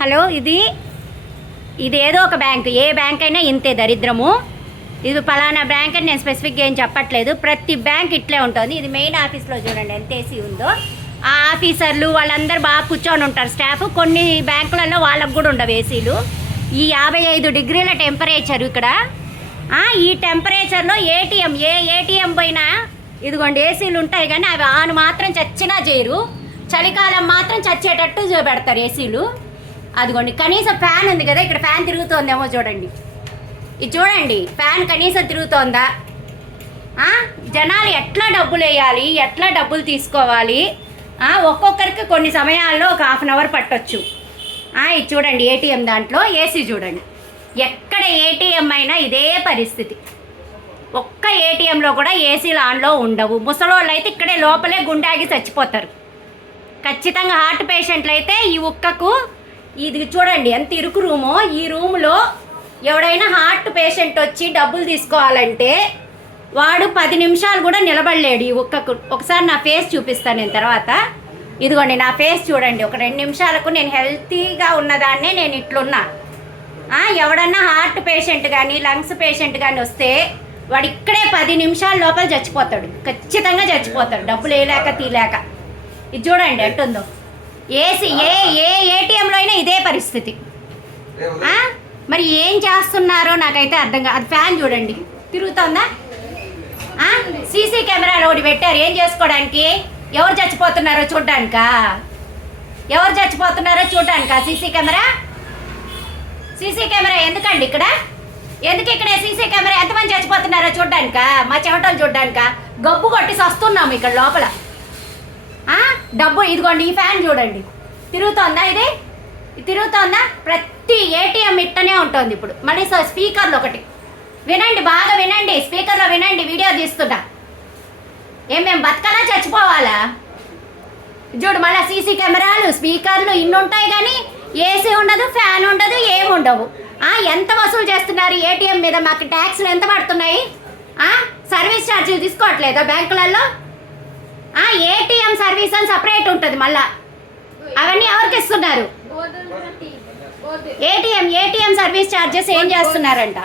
Hello, ఇది ఏదో ఒక బ్యాంక్, ఏ బ్యాంక్ అయినా ఇంతే దరిద్రము. ఇది పలానా బ్యాంక్ అని నేను స్పెసిఫిక్గా ఏం చెప్పట్లేదు, ప్రతి బ్యాంక్ ఇట్లే ఉంటుంది. ఇది మెయిన్ ఆఫీస్లో చూడండి ఎంత ఏసీ ఉందో. ఆ ఆఫీసర్లు వాళ్ళందరూ బాగా కూర్చొని ఉంటారు స్టాఫ్. కొన్ని బ్యాంకులలో వాళ్ళకు కూడా ఉండవు ఏసీలు. ఈ 55 డిగ్రీల టెంపరేచర్ ఇక్కడ. ఈ టెంపరేచర్లో ఏటీఎం పోయినా ఇదిగోండి ఏసీలు ఉంటాయి, కానీ అవి ఆన్ మాత్రం చచ్చినా చేయరు. చలికాలం మాత్రం చచ్చేటట్టు పెడతారు ఏసీలు. అదిగోండి కనీసం ఫ్యాన్ ఉంది కదా, ఇక్కడ ఫ్యాన్ తిరుగుతోందేమో చూడండి. ఇది చూడండి, ఫ్యాన్ కనీసం తిరుగుతోందా? జనాలు ఎట్లా డబ్బులు వేయాలి, ఎట్లా డబ్బులు తీసుకోవాలి, ఒక్కొక్కరికి కొన్ని సమయాల్లో ఒక ½ అన్ అవర్ పట్టొచ్చు. ఇది చూడండి ఏటీఎం దాంట్లో ఏసీ చూడండి. ఎక్కడ ఏటీఎం అయినా ఇదే పరిస్థితి. ఒక్క ఏటీఎంలో కూడా ఏసీలు ఆన్లో ఉండవు. ముసలోళ్ళు అయితే ఇక్కడే లోపలే గుండాగి చచ్చిపోతారు ఖచ్చితంగా. హార్ట్ పేషెంట్లు అయితే ఈ ఉక్కకు ఇది చూడండి ఎంత ఇరుకు రూమో. ఈ రూమ్లో ఎవడైనా హార్ట్ పేషెంట్ వచ్చి డబ్బులు తీసుకోవాలంటే వాడు 10 నిమిషాలు కూడా నిలబడలేడు ఈ ఉక్కకు. ఒకసారి నా ఫేస్ చూపిస్తాను నేను తర్వాత. ఇదిగోండి నా ఫేస్ చూడండి. ఒక 2 నిమిషాలకు నేను హెల్తీగా ఉన్నదాన్నే నేను ఇట్లున్నా. ఎవడన్నా హార్ట్ పేషెంట్ కానీ లంగ్స్ పేషెంట్ కానీ వస్తే వాడు ఇక్కడే 10 నిమిషాల లోపల చచ్చిపోతాడు, ఖచ్చితంగా చచ్చిపోతాడు డబ్బులు వేయలేక తీలేక. ఇది చూడండి ఎట్టుందో. ఏసీ ఏ ఏటీఎంలో అయినా ఇదే పరిస్థితి. మరి ఏం చేస్తున్నారో నాకైతే అర్థం కాదు. అది ఫ్యాన్ చూడండి తిరుగుతుందా? సీసీ కెమెరాలు ఒకటి పెట్టారు ఏం చేసుకోవడానికి? ఎవరు చచ్చిపోతున్నారో చూడ్డానికా? సీసీ కెమెరా ఎందుకండి ఇక్కడ? ఎందుకు ఇక్కడ సీసీ కెమెరా? ఎంతమంది చచ్చిపోతున్నారో చూడ్డానికా? మా చెమటలు చూడ్డానికా? గబ్బు కొట్టి వస్తున్నాము ఇక్కడ లోపల. డబ్బు ఇదిగోండి ఈ ఫ్యాన్ చూడండి తిరుగుతోందా? ఇది తిరుగుతోందా? ప్రతి ఏటీఎం ఇట్టనే ఉంటుంది ఇప్పుడు. మళ్ళీ స్పీకర్లు ఒకటి వినండి, బాగా వినండి, స్పీకర్లో వినండి, వీడియో తీస్తున్నా. మేము బతకాలా చచ్చిపోవాలా? చూడు మళ్ళీ సీసీ కెమెరాలు స్పీకర్లు ఇన్ని ఉంటాయి, కానీ ఏసీ ఉండదు, ఫ్యాన్ ఉండదు, ఏముండవు. ఎంత వసూలు చేస్తున్నారు ఏటీఎం మీద? మాకు ట్యాక్స్లు ఎంత పడుతున్నాయి? సర్వీస్ ఛార్జీలు తీసుకోవట్లేదా బ్యాంకులలో? ఏటీఎం సర్వీస్ అని సపరేట్ ఉంటుంది మళ్ళా. అవన్నీ ఎవరికి ఇస్తున్నారు? ఏటీఎం సర్వీస్ ఛార్జెస్ ఏం చేస్తున్నారంట?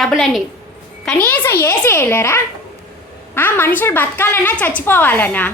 డబ్బులన్నీ? కనీసం ఏసీ వేయలేరా? మనుషులు బతకాలన్నా చచ్చిపోవాలన్నా?